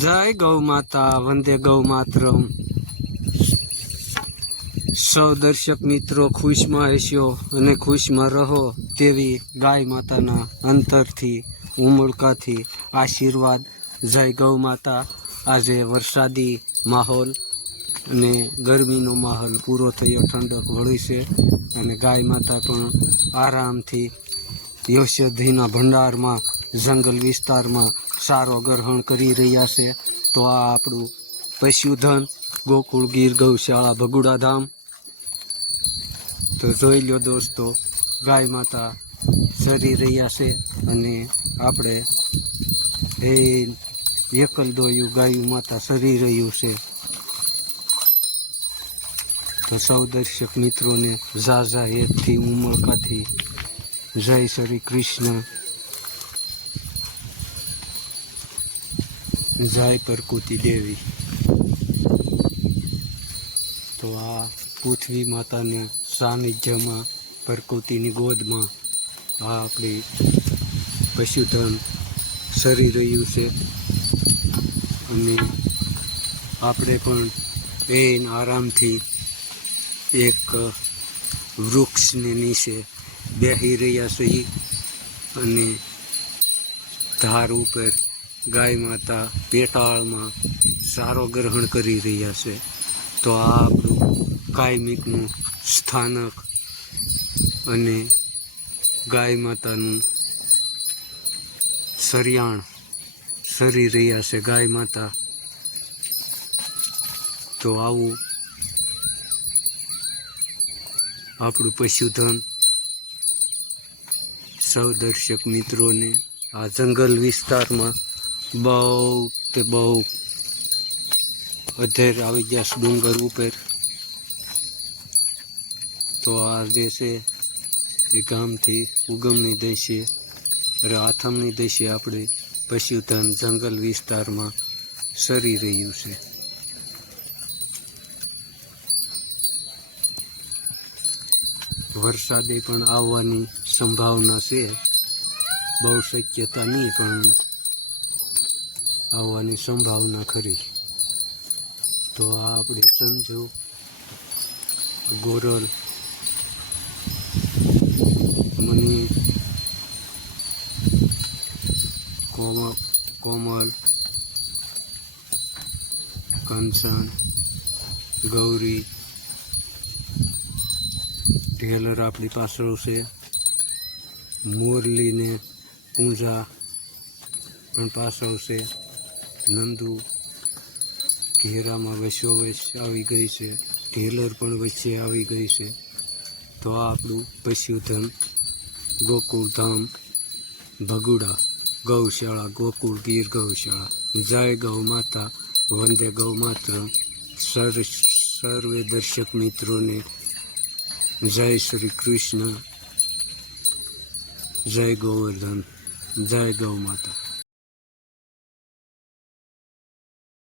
જય ગૌ માતા, વંદે ગૌ માતરમ. સૌ દર્શક મિત્રો, ખુશમાં હસ્યો અને ખુશમાં રહો તેવી ગાય માતાના અંતરથી, ઉમળકાથી આશીર્વાદ. જય ગૌ માતા. આજે વરસાદી માહોલ અને ગરમીનો માહોલ પૂરો થયો, ઠંડક વળી છે અને ગાય માતા પણ આરામથી યશોધીના ભંડારમાં જંગલ વિસ્તારમાં સારો ગ્રહણ કરી રહ્યા છે. તો આ આપણું પશુધન ગોકુળ ગીર ગૌશાળા ભગુડા ધામ. તો જોઈ લો દોસ્તો, ગાય માતા સરી રહ્યા છે અને આપણે એ એકલ દોયું ગાયું માતા સરી રહ્યું છે. તો સૌ દર્શક મિત્રોને ઝાઝા હેતથી ઉમળકાથી જય શ્રી કૃષ્ણ. જય પ્રકૃતિ દેવી. તો આ પૃથ્વી માતાને સાનિધ્યમાં પ્રકૃતિની ગોદમાં આ આપણી પશુધન સરી રહ્યું છે. અને આપણે પણ એન આરામથી એક વૃક્ષને નીચે બેસી રહ્યા છીએ અને ધાર ઉપર ગાય માતા પેટાળમાં સારો ગ્રહણ કરી રહ્યા છે. તો આ આપણું કાયમિકનું સ્થાનક અને ગાય માતાનું સરિયાણ સરી રહ્યા છે ગાય માતા તો આવું આપણું પશુધન સૌ દર્શક મિત્રોને આ જંગલ વિસ્તારમાં બહુ તે બહુ અધેર આવી ગયા ડુંગર ઉપર. તો આ જે છે એ ગામથી ઉગમની દેશે અરે આથમની દેશે આપણે પશુધન જંગલ વિસ્તારમાં સરી રહ્યું છે. વરસાદે પણ આવવાની સંભાવના છે. બહુ શક્યતા નહીં, પણ આવવાની સંભાવના ખરી. તો આ આપણે સમજો. ગોરલ. મની. કોમલ કોમલ. કંચન ગૌરી. ટેલર આપણી પાછળ છે. મોરલીને પૂંજા પણ પાછળ છે. નંદુ ઘેરામાં વચ આવી ગઈ છે. ઢેલર પણ વચ્ચે આવી ગઈ છે. તો આ આપણું પશુધન ગોકુળધામ ભગુડા ગૌશાળા ગોકુળ ગીર ગૌશાળા. જય ગૌ માતા, વંદે ગૌ માત્ર સર, સર્વે દર્શક મિત્રોને જય શ્રી કૃષ્ણ. જય ગોવર્ધન. જય ગૌ માતા.